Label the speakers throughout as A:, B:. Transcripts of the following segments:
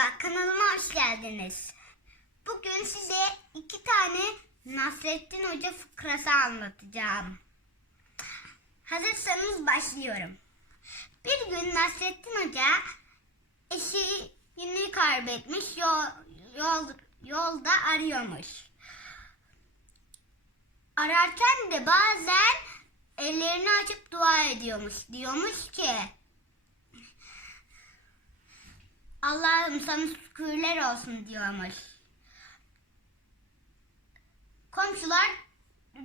A: Merhaba, kanalıma hoş geldiniz. Bugün size iki tane Nasrettin Hoca fıkrası anlatacağım. Hazırsanız başlıyorum. Bir gün Nasrettin Hoca eşini kaybetmiş, yol, yol, yolda arıyormuş. Ararken de bazen ellerini açıp dua ediyormuş. Diyormuş ki Allah'ım sana şükürler olsun diyormuş. Komşular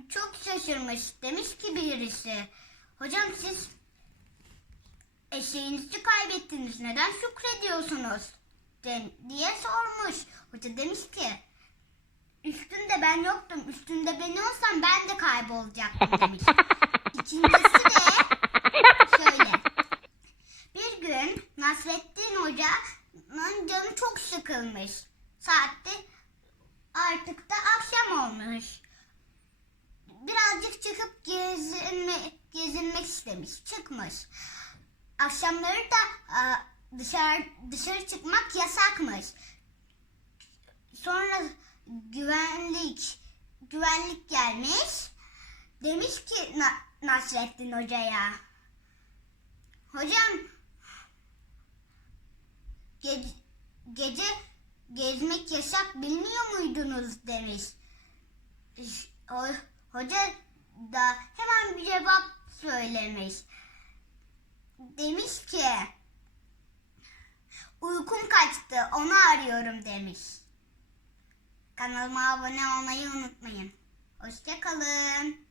A: çok şaşırmış. Demiş ki birisi. Hocam siz eşeğinizi kaybettiniz. Neden şükrediyorsunuz? De- diye sormuş. Hoca demiş ki üstünde ben yoktum. Üstünde ben olsam ben de kaybolacaktım demiş. İkincisi de şöyle. Bir gün Nasrettin Hoca'nın canı çok sıkılmış. Saatte artık da akşam olmuş. Birazcık çıkıp gezinme, gezinmek istemiş. Çıkmış. Akşamları da aa, dışarı dışarı çıkmak yasakmış. Sonra güvenlik güvenlik gelmiş. Demiş ki Na- Nasrettin Hoca'ya. Hocam ge- gece gezmek yasak bilmiyor muydunuz demiş. O, hoca da hemen bir cevap söylemiş. Demiş ki uykum kaçtı onu arıyorum demiş. Kanalıma abone olmayı unutmayın. Hoşçakalın.